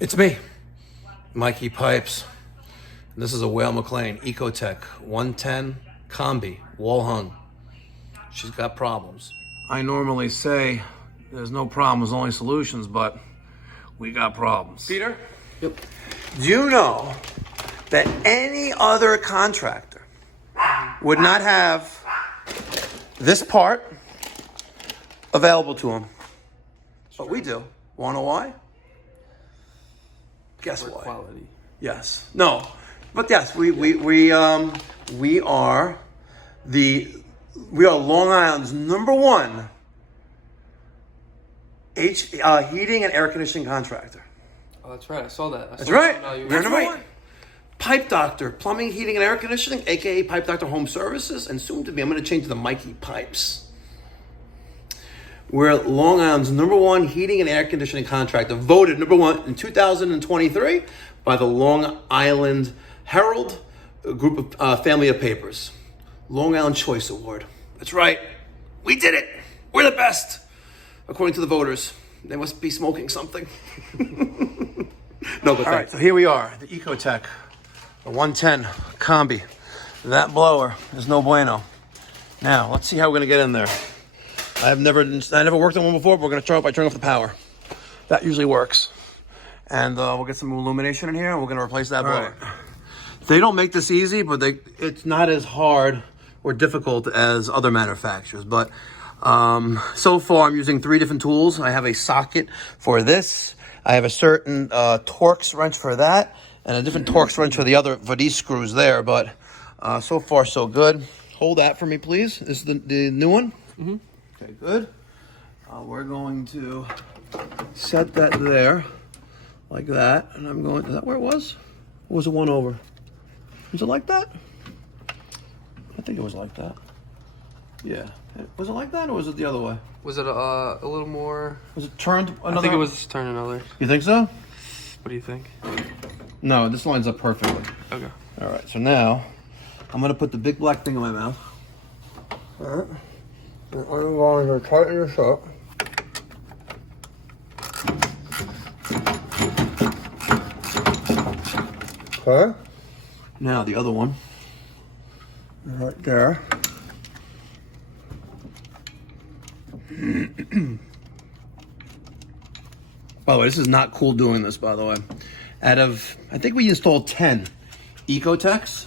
It's me, Mikey Pipes. And this is a Weil Mclain EcoTec 110 Combi, wall hung. She's got problems. I normally say there's no problems, only solutions, but we got problems. Peter? Yep. Do you know that any other contractor would not have this part available to him? But we do. Want to know why? Guess why? Quality. Yes. No. But yes, we are Long Island's #1 heating and air conditioning contractor. Oh, that's right. I saw that. That's right. That's right. Pipe Doctor, plumbing, heating, and air conditioning, aka Pipe Doctor Home Services, and soon to be, I'm going to change to the Mikey Pipes. We're Long Island's #1 heating and air conditioning contractor, voted #1 in 2023 by the Long Island Herald, a group of family of papers. Long Island Choice Award. That's right. We did it. We're the best, according to the voters. They must be smoking something. No, but all right, so here we are, the EcoTec, the 110 Combi. That blower is no bueno. Now, let's see how we're going to get in there. I never worked on one before, but we're going to start off by turning off the power. That usually works. And we'll get some illumination in here, and we're going to replace that blower. Right. They don't make this easy, but it's not as hard or difficult as other manufacturers. But so far, I'm using 3 different tools. I have a socket for this. I have a certain Torx wrench for that, and a different Torx wrench for these screws there. But so far, so good. Hold that for me, please. This is the new one. Mm-hmm. Okay, good. We're going to set that there, like that. And I'm going, is that where it was? Or was it one over? Was it like that? I think it was like that. Yeah. Was it like that, or was it the other way? Was it a little more? Was it turned another? I think it was turned another. You think so? What do you think? No, this lines up perfectly. Okay. All right, so now I'm going to put the big black thing in my mouth. All right. And I'm going to tighten this up. Okay. Now the other one. Right there. By the way, this is not cool doing this, by the way. Out of, I think we installed 10 EcoTecs.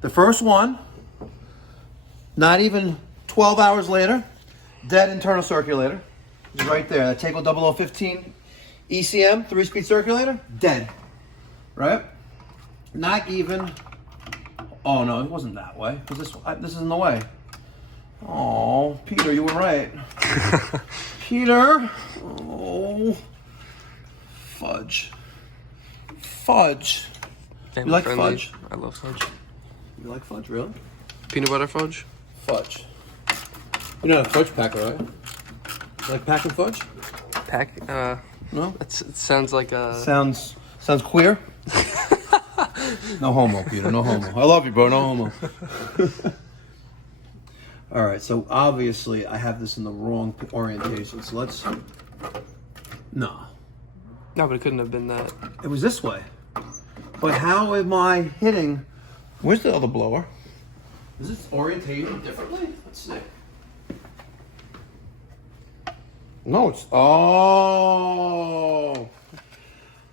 The first one, not even 12 hours later, dead internal circulator. It's right there. That Taco 0015 ECM 3-speed circulator, dead. Right? Not even, oh no, it wasn't that way. This is in the way. Oh, Peter, you were right. Peter. Oh. Fudge. Fudge. Family You like friendly. fudge? I love fudge. You like fudge, really? Peanut butter fudge? Fudge. You're not a fudge packer, right? You like packing fudge? No? It sounds like a... Sounds queer? No homo, Peter, no homo. I love you, bro, no homo. All right, so obviously I have this in the wrong orientation, so let's... No. No, but it couldn't have been that. It was this way. But how am I hitting... Where's the other blower? Is this orientated differently? Let's see. No, it's... Oh!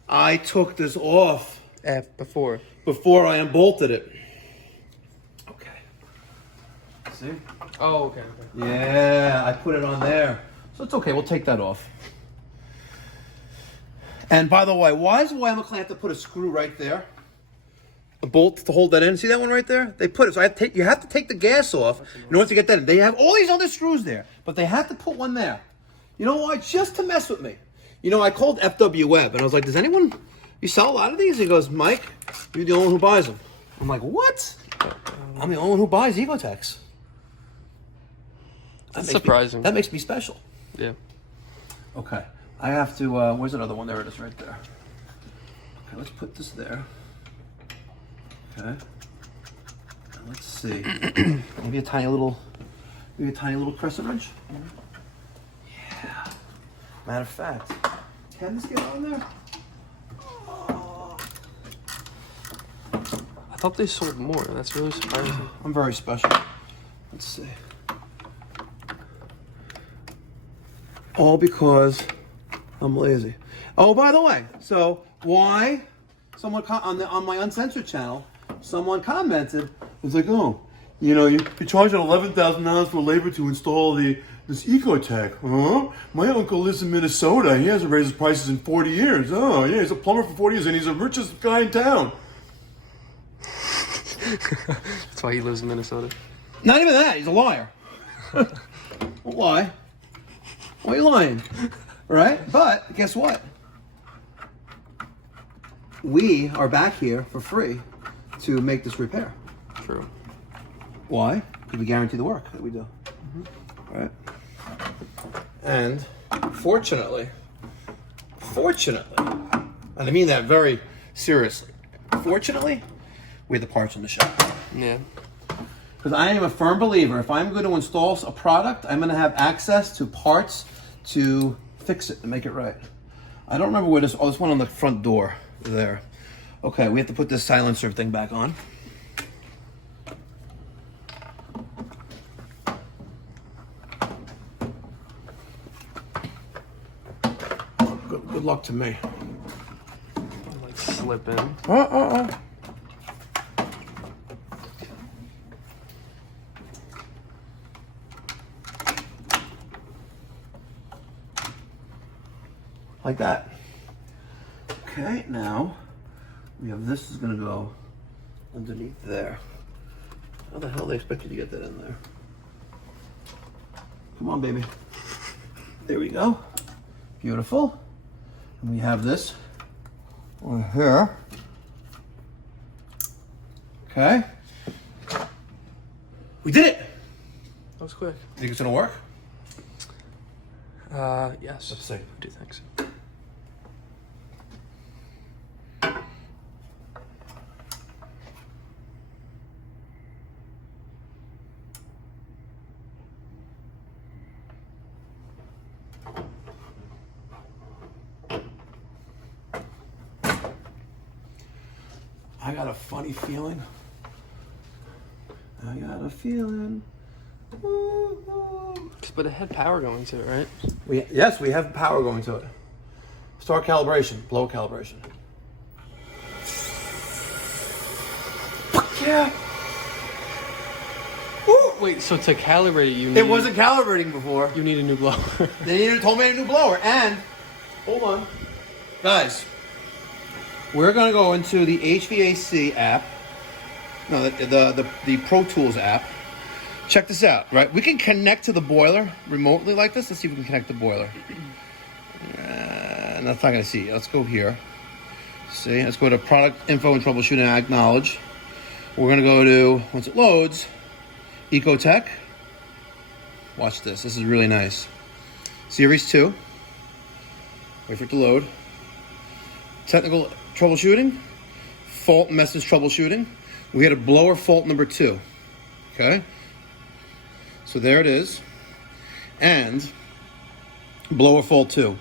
I took this off. Before I unbolted it. Okay. See? Oh, okay. Yeah, I put it on there. So it's okay, we'll take that off. And by the way, why does Weil Mclain have to put a screw right there? A bolt to hold that in. See that one right there? They put it. So you have to take the gas off in order to get that in. They have all these other screws there, but they have to put one there. You know why? Just to mess with me. You know, I called FW Web and I was like, does anyone, you sell a lot of these? He goes, Mike, you're the only one who buys them. I'm like, what? I'm the only one who buys EcoTecs. That's surprising. That makes me special. Yeah. Okay. I have to, where's that other one? There it is right there. Okay, let's put this there. Okay. And let's see. Maybe a tiny little crescent wrench. Yeah. Matter of fact, can this get on there? thought they sold more. That's really surprising. I'm very special. Let's see. All because I'm lazy. Oh, by the way, so why? Someone on my uncensored channel, someone commented. It's like, oh, you know, you're charging $11,000 for labor to install this EcoTec. Huh? My uncle lives in Minnesota. He hasn't raised his prices in 40 years. Oh, yeah, he's a plumber for 40 years, and he's the richest guy in town. That's why he lives in Minnesota. Not even that. He's a liar. Don't lie. Why are you lying? Right? But guess what? We are back here for free to make this repair. True. Why? Because we guarantee the work that we do. Right? And fortunately, and I mean that very seriously, fortunately, we have the parts in the shop. Yeah. Because I am a firm believer, if I'm going to install a product, I'm going to have access to parts to fix it and make it right. I don't remember where this one on the front door there. Okay, we have to put this silencer thing back on. Good luck to me. Like slip in. Like that. Okay, now we have this is gonna go underneath there. How the hell they expect you to get that in there? Come on, baby. There we go. Beautiful. And we have this over here. Okay. We did it! That was quick. Think it's gonna work? Yes. Let's see. I do think so. I got a funny feeling. I got a feeling. But it had power going to it, right? Yes, we have power going to it. Start calibration, blow calibration. Fuck yeah! Woo! Wait, so to calibrate you need... It wasn't calibrating before. You need a new blower. They told me a new blower, and hold on, guys. We're gonna go into the HVAC app. No, the Pro Tools app. Check this out, right? We can connect to the boiler remotely like this. Let's see if we can connect the boiler. And that's not gonna see. Let's go here. See, let's go to product info and troubleshooting and acknowledge. We're gonna go to, once it loads, EcoTec. Watch this, this is really nice. Series 2. Wait for it to load. Technical troubleshooting. Fault message troubleshooting. We had a blower fault number 2. Okay. So there it is. And blower fault 2.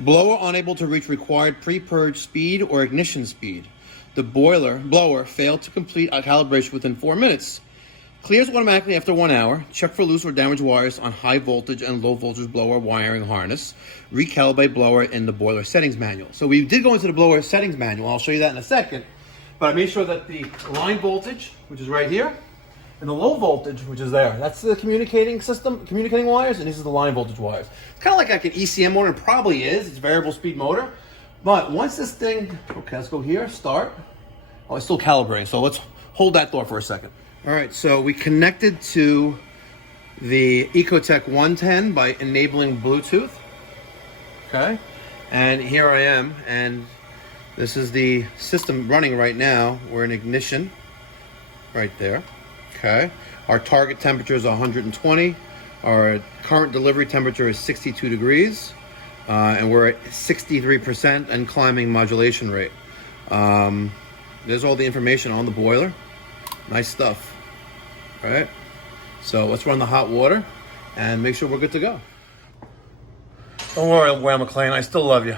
Blower unable to reach required pre-purge speed or ignition speed. The blower failed to complete a calibration within 4 minutes. Clears automatically after 1 hour. Check for loose or damaged wires on high voltage and low voltage blower wiring harness. Recalibrate blower in the boiler settings manual. So we did go into the blower settings manual. I'll show you that in a second. But I made sure that the line voltage, which is right here, and the low voltage, which is there. That's the communicating system, communicating wires, and these are the line voltage wires. It's kind of like an ECM motor. It probably is. It's a variable speed motor. But once this thing, okay, let's go here, start. Oh, it's still calibrating, so let's hold that thought for a second. All right, so we connected to the EcoTec 110 by enabling Bluetooth. Okay, and here I am, and this is the system running right now. We're in ignition right there. Okay, our target temperature is 120. Our current delivery temperature is 62 degrees, and we're at 63% and climbing modulation rate. There's all the information on the boiler. Nice stuff. All right, so let's run the hot water and make sure we're good to go. Don't worry, Weil Mclain, I still love you.